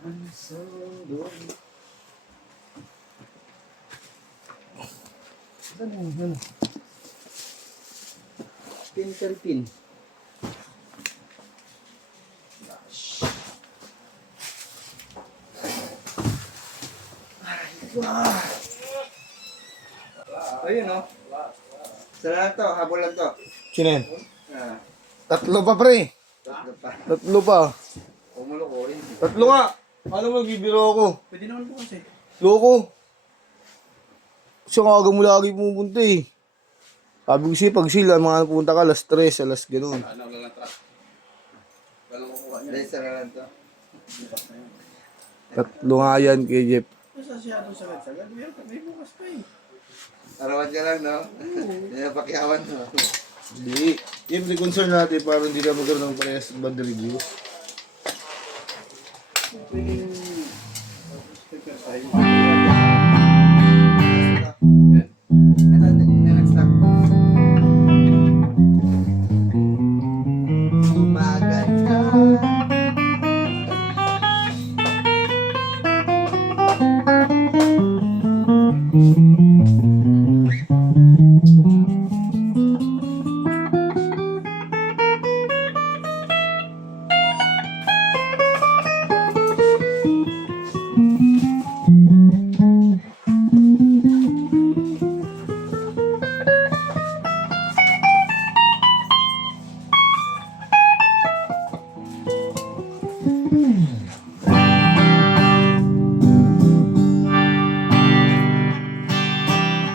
Saan yung pencil pin? Ayun o. Saan lang to? Habol lang to. Sino yan? Ah, Tatlo pa, pre. tatlo pa. Tatlo pa. Kumulo ko yun. Tatlo nga. Paano magbibiro ako? Pwede naman po kasi. Loko. Siya nga aga mo lagi pumunta eh. Sabi ko siya, pag sila, mga napunta ka, alas 3, alas gano'n. Ano lang ang truck? Walang kukuha niya. Dahil sara lang to. Tatlo nga yan kay Jeff. Masyado sagad-sagad. May bukas pa eh. Arawan ka lang, no? Hindi na pakiawan, no? Hindi. Siyempre concern natin para hindi ka magkaroon ng parehas bad reviews. Pwedeng... sticker tayo.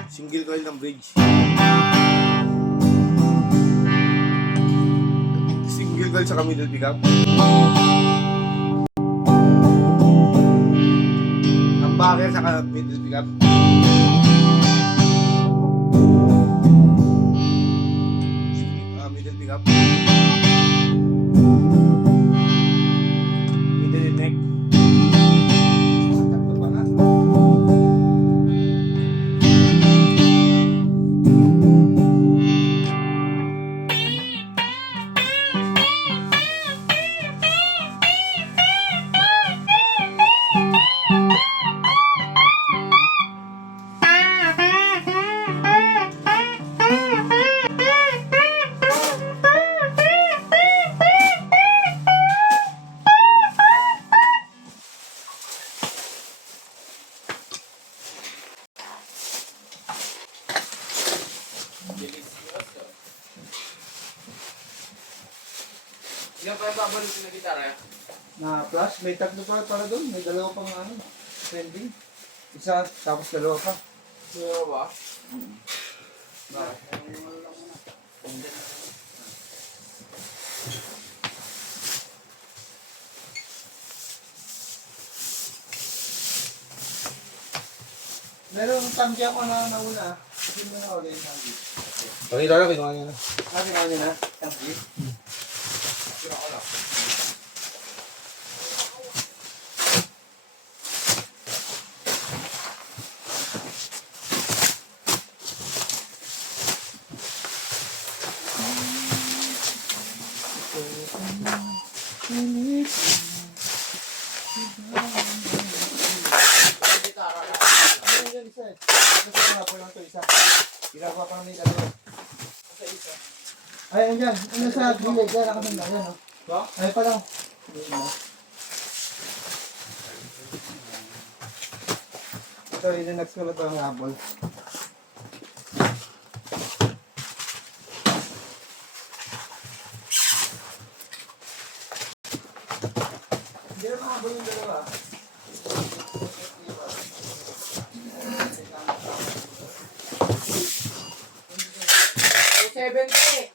Single coil ng bridge. Single coil sa middle pickup. Ang backer sa middle pickup. Middle pickup. Middle neck. Tatlo pa nga. Yung kaya babalutin na gitara? Na flash, may tatlo pa para doon. May dalawa pang ano, pending. Isa, tapos dalawa pa. So, ba? Meron tangki ako na nauna. Kasi mo na ulit yung tangki. Pakita na, kinuha niya na. Kinawa niya na? Tangki? Ano yung isa eh? Gusto ko lang ito isa. Ginagawa pa namin dalawa. Ay, andyan. Ano sa gilid? Yan, nakasunod lang yan. Ba? Ay, pa lang. Ito, yun yung nagsulat ang habol. Hindi na mahabol yung dalawa. 70!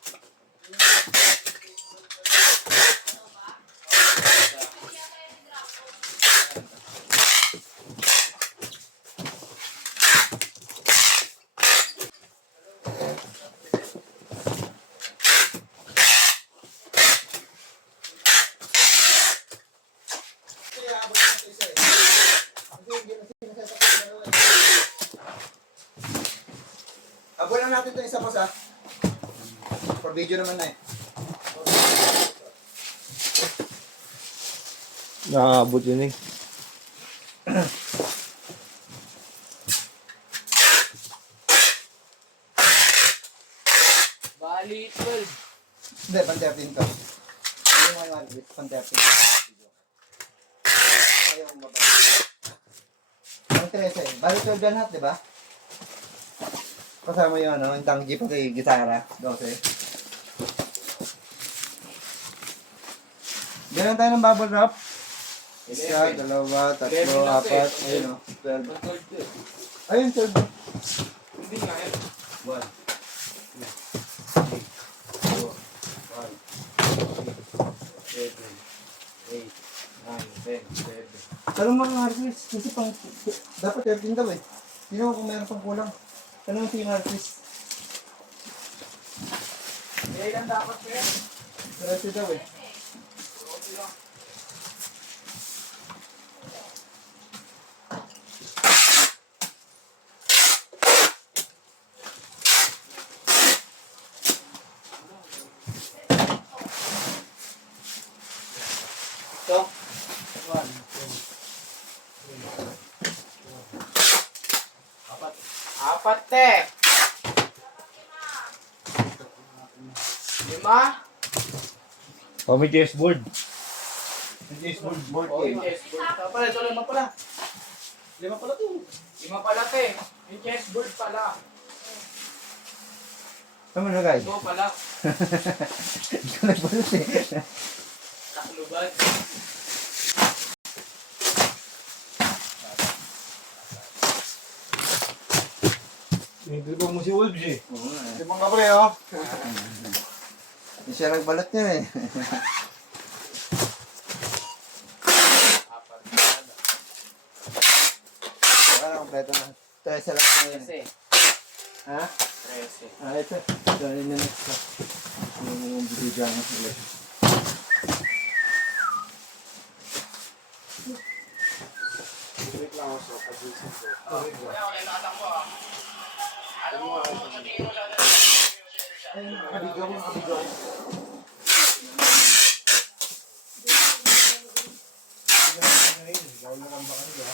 Habol lang natin ito isa pa sa. For video naman na eh. Nakaabot yun eh. Bali, 12. Hindi, pan-13 to. Hindi mo yung Chris, pan-13. Ayaw mo ba? Ang 13. Bali 12 yan lahat, di ba? Kasama yung ano, yung tanggi pati gitara. 12. Ganun tayo ng bubble wrap. Isa, 2, 3, 4, ayun o. 12. Mag-gold yun. Ayun, 12. Hindi nga yan. 1, 2, 3, 4, 5, 6, 7, 8, 9, 10, 11. Tanong mga Harris, kasi pang, dapat 13 daw eh. Hindi naman kung meron pang kulang. Tanong si Harris. Ilan dapat kaya? 13 daw eh. Okay lang. Ito. 1. Apat, te. 5. Oh, may chessboard. Board Oh, game. yung chessboard. Pala, ito 5 pala. 5 pala to. 5 pala, te. Yung chessboard pala. Tama na guys. 2 pala. Hindi ko nagbalut eh. Takluban. Hindi mo si Wolves eh. Oo nga eh. Limang ka pre, oh. Hindi siya nagbalot niya eh. Apat. Wala, kompleto na. 13 lang na yun. 13. Ha? 13. Ah, ito. Ito yun yung next pa. Yung video dyan ulit. Wait lang ako sa pag-isip ko. Kaya, okay, nakatakbo ah. Alam mo, sa tingin mo lang na Ay, kabigaw mo, kabigaw. Bawal na lang ba kanila?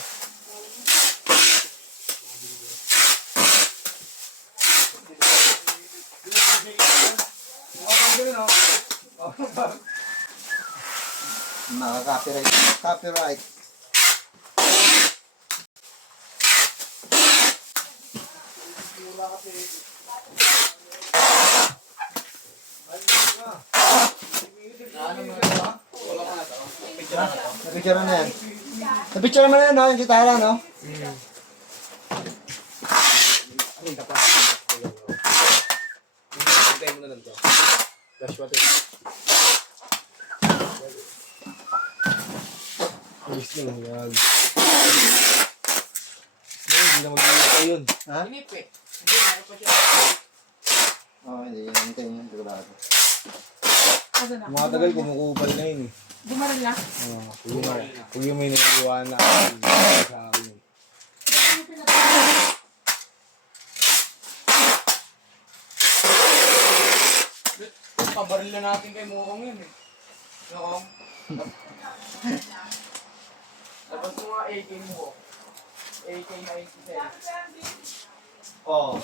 Maka-copyright. Copyright. Ano mo ito? Wala ka na ito. Picture na ito. Napicture na yan. Napicture mo na yan, no? Yung gitara, no? Hinta pa. Hintay mo na lang to. Dash water. Ayos lang yan. Hindi na mag-iinta yun. Ha? Inip eh. Hindi, meron pa siya. Oo, hindi. Hintayin yun. Sigurado. Mga tagal kumukupal na yun eh. Bumaril na? Pag yung may naiiwan na sa akin. Pabaril na natin kay Mukhong yun eh. Mukhong. Tapos mo nga AK mo. AK-97. Oo.